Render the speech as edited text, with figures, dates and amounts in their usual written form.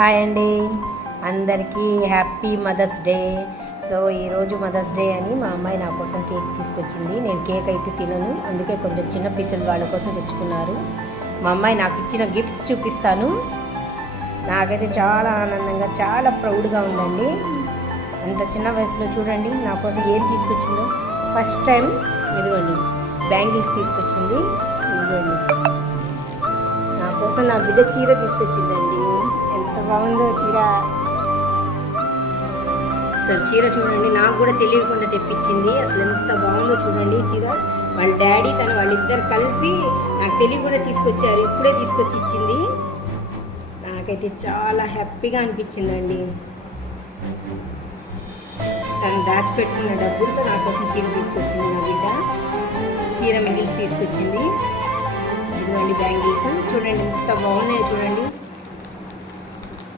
Hi అండి, అందరికీ happy mother's day. So ఈరోజు మదర్స్ డే అని మా అమ్మాయి నా కోసం కేక్ తీసుకొచ్చింది. నేను కేక్ అయితే తినను, అందుకే కొంచెం చిన్న పీసులు వాళ్ళ కోసం తెచ్చుకున్నారు. మా అమ్మాయి నాకు ఇచ్చిన గిఫ్ట్స్ చూపిస్తాను. నాకైతే చాలా ఆనందంగా, చాలా ప్రౌడ్గా ఉందండి. అంత చిన్న వయసులో చూడండి నా కోసం ఏం తీసుకొచ్చిందో. ఫస్ట్ టైం ఇదిగోండి బ్యాంగిల్స్ తీసుకొచ్చింది. ఇదిగోండి నా కోసం నా బిడ్డ చీర తీసుకొచ్చిందండి. ఎంత బాగుందో చీర. అసలు చీర చూడండి, నాకు కూడా తెలియకుండా తెప్పించింది. అసలు ఎంత బాగుందో చూడండి చీర. వాళ్ళ డాడీ వాళ్ళిద్దరు కలిసి నాకు తెలియకుండా తీసుకొచ్చారు. ఇప్పుడే తీసుకొచ్చి ఇచ్చింది. నాకైతే చాలా హ్యాపీగా అనిపించిందండి. తను దాచిపెట్టుకున్న డబ్బులతో నా కోసం చీర తీసుకొచ్చింది. నా బిడ్డ చీర మిగిల్స్ తీసుకొచ్చింది. ఇదిగోండి బ్యాంగిల్స్ చూడండి ఎంత బాగున్నాయో చూడండి.